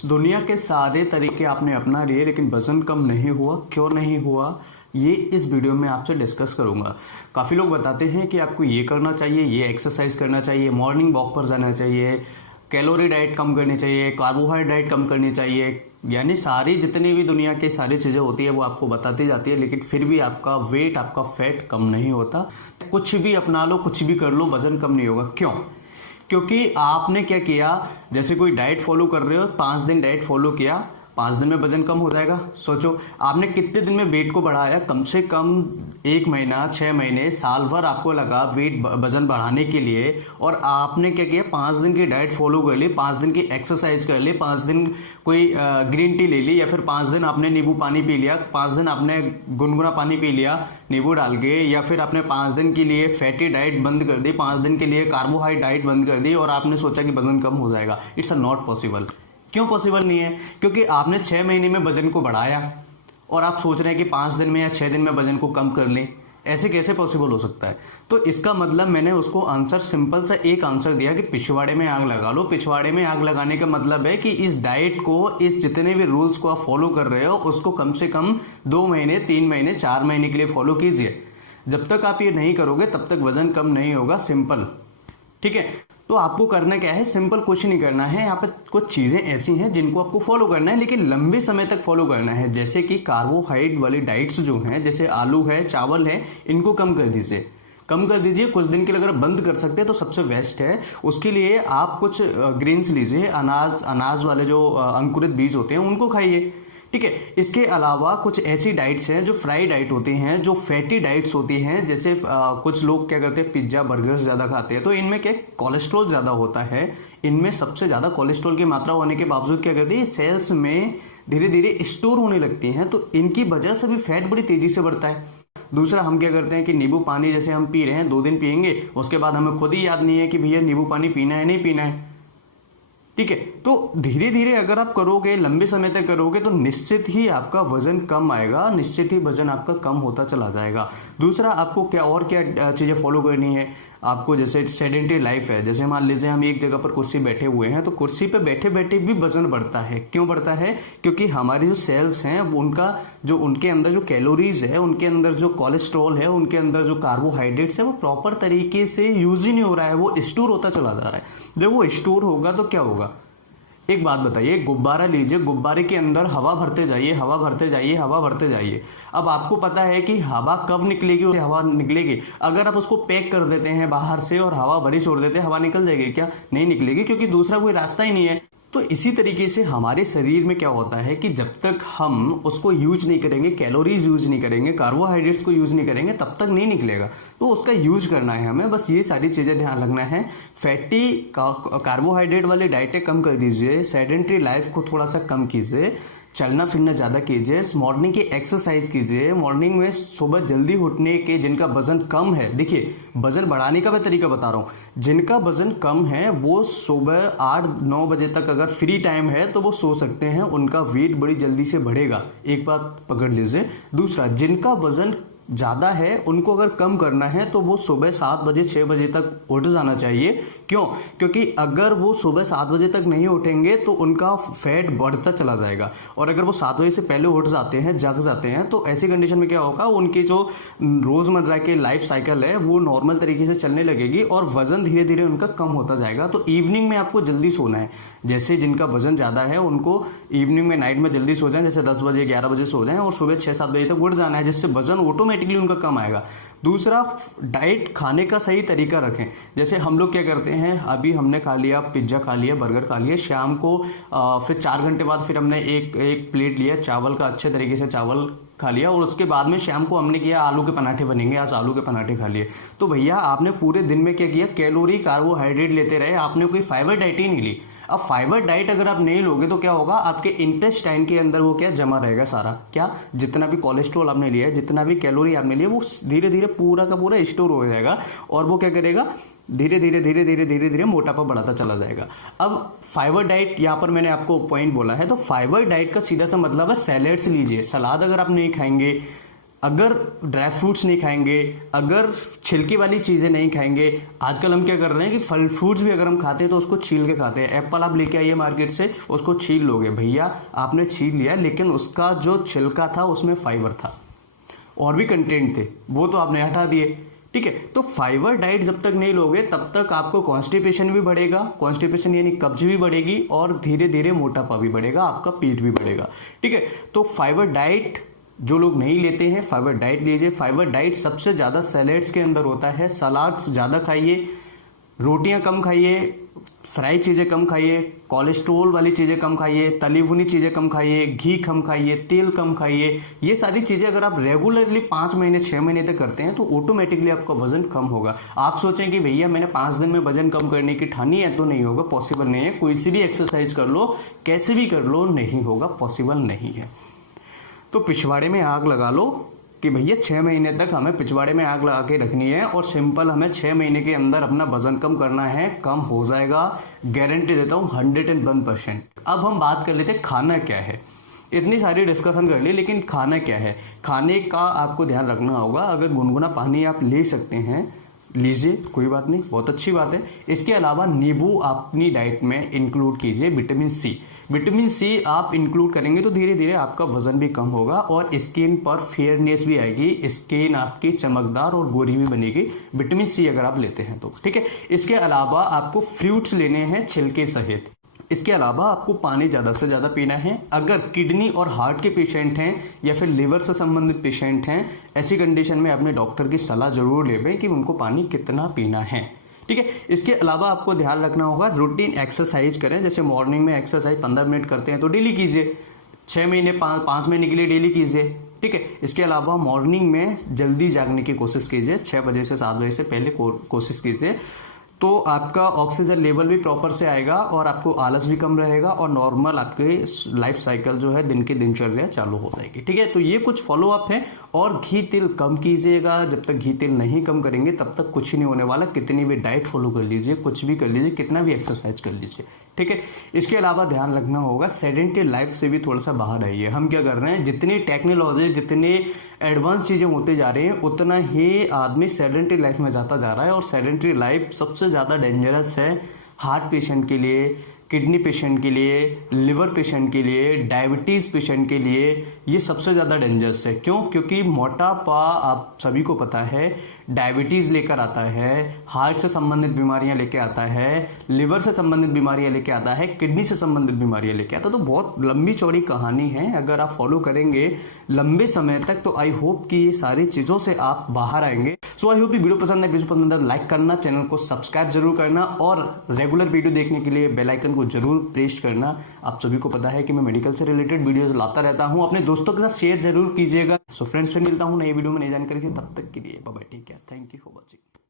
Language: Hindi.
दुनिया के सारे तरीके आपने अपना लिए लेकिन वजन कम नहीं हुआ, क्यों नहीं हुआ, ये इस वीडियो में आपसे डिस्कस करूंगा। काफ़ी लोग बताते हैं कि आपको ये करना चाहिए, ये एक्सरसाइज करना चाहिए, मॉर्निंग वॉक पर जाना चाहिए, कैलोरी डाइट कम करनी चाहिए, कार्बोहाइड्रेट कम करनी चाहिए, यानी सारी जितनी भी दुनिया की सारी चीज़ें होती है वो आपको बताती जाती है, लेकिन फिर भी आपका वेट, आपका फैट कम नहीं होता। कुछ भी अपना लो, कुछ भी कर लो, वजन कम नहीं होगा। क्यों? क्योंकि आपने क्या किया, जैसे कोई डाइट फॉलो कर रहे हो, 5 दिन डाइट फॉलो किया, 5 दिन में वजन कम हो जाएगा। सोचो आपने कितने दिन में वेट को बढ़ाया, कम से कम 1 महीना, 6 महीने, साल भर आपको लगा वेट वजन बढ़ाने के लिए, और आपने क्या किया, 5 दिन की डाइट फॉलो कर ली, 5 दिन की एक्सरसाइज कर ली, 5 दिन कोई ग्रीन टी ले ली, या फिर 5 दिन आपने नींबू पानी पी लिया, 5 दिन आपने गुनगुना पानी पी लिया नींबू डाल के, या फिर आपने 5 दिन के लिए फैटी डाइट बंद कर दी, 5 दिन के लिए कार्बोहाइड्रेट डाइट बंद कर दी, और आपने सोचा कि वजन कम हो जाएगा। It's a not possible. क्यों पॉसिबल नहीं है? क्योंकि आपने 6 महीने में वजन को बढ़ाया और आप सोच रहे हैं कि 5 दिन में या 6 दिन में वजन को कम कर लें। ऐसे कैसे पॉसिबल हो सकता है? तो इसका मतलब मैंने उसको आंसर, सिंपल सा एक आंसर दिया कि पिछवाड़े में आग लगा लो। पिछवाड़े में आग लगाने का मतलब है कि इस डाइट को, इस जितने भी रूल्स को आप फॉलो कर रहे हो उसको कम से कम 2 महीने, 3 महीने, 4 महीने के लिए फॉलो कीजिए। जब तक आप ये नहीं करोगे तब तक वजन कम नहीं होगा। सिंपल, ठीक है? तो आपको करना क्या है? सिंपल कुछ नहीं करना है। यहाँ पे कुछ चीजें ऐसी हैं जिनको आपको फॉलो करना है, लेकिन लंबे समय तक फॉलो करना है। जैसे कि कार्बोहाइड्रेट वाली डाइट्स जो हैं, जैसे आलू है, चावल है, इनको कम कर दीजिए, कम कर दीजिए। कुछ दिन के लिए अगर बंद कर सकते हैं तो सबसे बेस्ट है। उसके लिए आप कुछ ग्रेन्स लीजिए, अनाज वाले जो अंकुरित बीज होते हैं उनको खाइए, ठीक है? इसके अलावा कुछ ऐसी डाइट्स हैं जो फ्राई डाइट होती हैं, जो फैटी डाइट्स होती हैं। जैसे कुछ लोग क्या करते हैं, पिज्जा बर्गर ज्यादा खाते हैं, तो इनमें क्या कोलेस्ट्रॉल ज्यादा होता है। इनमें सबसे ज्यादा कोलेस्ट्रॉल की मात्रा होने के बावजूद क्या करती है, सेल्स में धीरे धीरे स्टोर होने लगती हैं, तो इनकी वजह से भी फैट बड़ी तेजी से बढ़ता है। दूसरा, हम क्या करते हैं कि नींबू पानी जैसे हम पी रहे हैं, 2 दिन पियेंगे, उसके बाद हमें खुद ही याद नहीं है कि भैया नींबू पानी पीना है नहीं पीना है, ठीक है? तो धीरे धीरे अगर आप करोगे, लंबे समय तक करोगे, तो निश्चित ही आपका वजन कम आएगा, निश्चित ही वजन आपका कम होता चला जाएगा। दूसरा, आपको क्या चीजें फॉलो करनी है आपको, जैसे सेडेंटरी लाइफ है। जैसे मान लीजिए हम एक जगह पर कुर्सी बैठे हुए हैं, तो कुर्सी पे बैठे बैठे भी वजन बढ़ता है। क्यों बढ़ता है? क्योंकि हमारी जो सेल्स हैं, उनका जो, उनके अंदर जो कैलोरीज है, उनके अंदर जो कोलेस्ट्रॉल है, उनके अंदर जो कार्बोहाइड्रेट्स है, वो प्रॉपर तरीके से यूज ही नहीं हो रहा है, वो स्टोर होता चला जा रहा है। जब वो स्टोर होगा तो क्या होगा? एक बात बताइए, गुब्बारा लीजिए, गुब्बारे के अंदर हवा भरते जाइए, हवा भरते जाइए, हवा भरते जाइए। अब आपको पता है कि हवा कब निकलेगी, उससे हवा निकलेगी। अगर आप उसको पैक कर देते हैं बाहर से और हवा भरी छोड़ देते हैं, हवा निकल जाएगी क्या? नहीं निकलेगी, क्योंकि दूसरा कोई रास्ता ही नहीं है। तो इसी तरीके से हमारे शरीर में क्या होता है कि जब तक हम उसको यूज नहीं करेंगे, कैलोरीज यूज नहीं करेंगे, कार्बोहाइड्रेट्स को यूज नहीं करेंगे, तब तक नहीं निकलेगा। तो उसका यूज करना है हमें, बस ये सारी चीजें ध्यान रखना है। फैटी कार्बोहाइड्रेट वाली डाइटें कम कर दीजिए, सेडेंटरी लाइफ को थोड़ा सा कम कीजिए, चलना फिरना ज्यादा कीजिए, मॉर्निंग की एक्सरसाइज कीजिए। मॉर्निंग में सुबह जल्दी उठने के, जिनका वजन कम है, देखिए वजन बढ़ाने का मैं तरीका बता रहा हूँ, जिनका वजन कम है वो सुबह 8-9 बजे तक अगर फ्री टाइम है तो वो सो सकते हैं, उनका वेट बड़ी जल्दी से बढ़ेगा। एक बात पकड़ लीजिए। दूसरा, जिनका वजन ज्यादा है, उनको अगर कम करना है तो वो सुबह 7 बजे 6 बजे तक उठ जाना चाहिए। क्यों? क्योंकि अगर वो सुबह 7 बजे तक नहीं उठेंगे तो उनका फैट बढ़ता चला जाएगा, और अगर वो 7 बजे से पहले उठ जाते हैं, जग जाते हैं, तो ऐसी कंडीशन में क्या होगा, उनकी जो रोजमर्रा के लाइफ साइकिल है वो नॉर्मल तरीके से चलने लगेगी और वजन धीरे धीरे उनका कम होता जाएगा। तो इवनिंग में आपको जल्दी सोना है। जैसे जिनका वजन ज्यादा है उनको इवनिंग में, नाइट में जल्दी सो जाए, जैसे 10 बजे 11 बजे सो जाए, और सुबह 6-7 बजे तक उठ जाना है, जिससे वजन ऑटोमेटिकली उनका कम आएगा। दूसरा, डाइट खाने का सही तरीका रखें। जैसे हम लोग क्या करते हैं, अभी हमने खा लिया, पिज्जा खा लिया, बर्गर खा लिया, शाम को फिर 4 घंटे बाद फिर हमने एक प्लेट लिया चावल का, अच्छे तरीके से चावल खा लिया, और उसके बाद में शाम को हमने किया आलू के पराठे बनेंगे, आज आलू के पराठे खा लिए। तो भैया आपने पूरे दिन में क्या किया, कैलोरी कार्बोहाइड्रेट लेते रहे, आपने कोई फाइबर डाइट ही नहीं ली। अब फाइबर डाइट अगर आप नहीं लोगे तो क्या होगा, आपके इंटेस्टाइन के अंदर वो क्या जमा रहेगा, सारा क्या, जितना भी कोलेस्ट्रॉल आपने लिया है, जितना भी कैलोरी आपने लिया, वो धीरे धीरे पूरा का पूरा स्टोर हो जाएगा, और वो क्या करेगा, धीरे धीरे धीरे धीरे धीरे धीरे मोटापा बढ़ाता चला जाएगा। अब फाइबर डाइट, यहाँ पर मैंने आपको पॉइंट बोला है, तो फाइबर डाइट का सीधा सा मतलब है सैलेड्स लीजिए। सलाद अगर आप नहीं खाएंगे, अगर ड्राई फ्रूट्स नहीं खाएंगे, अगर छिलके वाली चीजें नहीं खाएंगे, आजकल हम क्या कर रहे हैं कि फल फ्रूट्स भी अगर हम खाते हैं तो उसको छील के खाते हैं। एप्पल आप लेके आइए मार्केट से, उसको छील लोगे, भैया आपने छील लिया लेकिन उसका जो छिलका था उसमें फाइबर था और भी कंटेंट थे, वो तो आपने हटा दिए। ठीक है, तो फाइबर डाइट जब तक नहीं लोगे तब तक आपको कॉन्स्टिपेशन भी बढ़ेगा, कॉन्स्टिपेशन यानी कब्ज भी बढ़ेगी और धीरे धीरे मोटापा भी बढ़ेगा, आपका पेट भी बढ़ेगा। ठीक है, तो फाइबर डाइट जो लोग नहीं लेते हैं, फाइबर डाइट लीजिए। फाइबर डाइट सबसे ज्यादा सैलेड्स के अंदर होता है। सलाड्स ज्यादा खाइए, रोटियां कम खाइए, फ्राई चीजें कम खाइए, कोलेस्ट्रोल वाली चीजें कम खाइए, तली भुनी चीजें कम खाइए, घी कम खाइए, तेल कम खाइए। ये सारी चीजें अगर आप रेगुलरली 5 महीने 6 महीने तक करते हैं तो ऑटोमेटिकली आपका वजन कम होगा। आप सोचें कि भैया मैंने 5 दिन में वजन कम करने की ठानी है, तो नहीं होगा, पॉसिबल नहीं है। कोई सी भी एक्सरसाइज कर लो, कैसे भी कर लो, नहीं होगा, पॉसिबल नहीं है। तो पिछवाड़े में आग लगा लो कि भैया 6 महीने तक हमें पिछवाड़े में आग लगा के रखनी है और सिंपल हमें 6 महीने के अंदर अपना वजन कम करना है, कम हो जाएगा, गारंटी देता हूं 101%। अब हम बात कर लेते हैं खाना क्या है। इतनी सारी डिस्कशन कर ली, लेकिन खाना क्या है। खाने का आपको ध्यान रखना होगा। अगर गुनगुना पानी आप ले सकते हैं, लीजिए, कोई बात नहीं, बहुत अच्छी बात है। इसके अलावा नींबू अपनी डाइट में इंक्लूड कीजिए। विटामिन सी आप इंक्लूड करेंगे तो धीरे धीरे आपका वजन भी कम होगा और स्किन पर फेयरनेस भी आएगी, स्किन आपकी चमकदार और गोरी भी बनेगी, विटामिन सी अगर आप लेते हैं तो। ठीक है, इसके अलावा आपको फ्रूट्स लेने हैं छिलके सहित। इसके अलावा आपको पानी ज्यादा से ज्यादा पीना है। अगर किडनी और हार्ट के पेशेंट हैं या फिर लिवर से संबंधित पेशेंट हैं, ऐसी कंडीशन में अपने डॉक्टर की सलाह जरूर लें कि उनको पानी कितना पीना है। ठीक है, इसके अलावा आपको ध्यान रखना होगा, रूटीन एक्सरसाइज करें। जैसे मॉर्निंग में एक्सरसाइज 15 मिनट करते हैं तो डेली कीजिए, 6 महीने 5 महीने के लिए डेली कीजिए। ठीक है, इसके अलावा मॉर्निंग में जल्दी जागने की कोशिश कीजिए, 6 बजे से 7 बजे से पहले कोशिश कीजिए, तो आपका ऑक्सीजन लेवल भी प्रॉपर से आएगा और आपको आलस भी कम रहेगा और नॉर्मल आपके लाइफ साइकिल जो है दिन की दिनचर्या चालू हो जाएगी। ठीक है, तो ये कुछ फॉलो अप है। और घी तेल कम कीजिएगा, जब तक घी तेल नहीं कम करेंगे तब तक कुछ ही नहीं होने वाला। कितनी भी डाइट फॉलो कर लीजिए, कुछ भी कर लीजिए, कितना भी एक्सरसाइज कर लीजिए। ठीक है, इसके अलावा ध्यान रखना होगा, सेडेंटरी लाइफ से भी थोड़ा सा बाहर आइए। हम क्या कर रहे हैं, जितनी टेक्नोलॉजी, जितनी एडवांस चीजें होते जा रही हैं, उतना ही आदमी सेडेंटरी लाइफ में जाता जा रहा है। और सेडेंटरी लाइफ सबसे ज्यादा डेंजरस है हार्ट पेशेंट के लिए, किडनी पेशेंट के लिए, लिवर पेशेंट के लिए, डायबिटीज पेशेंट के लिए ये सबसे ज्यादा डेंजरस है। क्यों? क्योंकि मोटापा आप सभी को पता है डायबिटीज लेकर आता है, हार्ट से संबंधित बीमारियां लेके आता है, लिवर से संबंधित बीमारियां लेके आता है, किडनी से संबंधित बीमारियां लेके आता है। तो बहुत लंबी चौड़ी कहानी है, अगर आप फॉलो करेंगे लंबे समय तक तो आई होप कि ये सारी चीजों से आप बाहर आएंगे। सो आई होप ये वीडियो पसंद है, वीडियो पसंद है लाइक करना, चैनल को सब्सक्राइब जरूर करना और रेगुलर वीडियो देखने के लिए बेल आइकन को जरूर प्रेस करना। आप सभी को पता है कि मैं मेडिकल से रिलेटेड वीडियोस लाता रहता हूं, अपने दोस्तों के साथ शेयर जरूर कीजिएगा। सो फ्रेंड्स, फिर मिलता हूं नई वीडियो में नई जानकारी के, तब तक के लिए bye bye, take care, thank you for watching.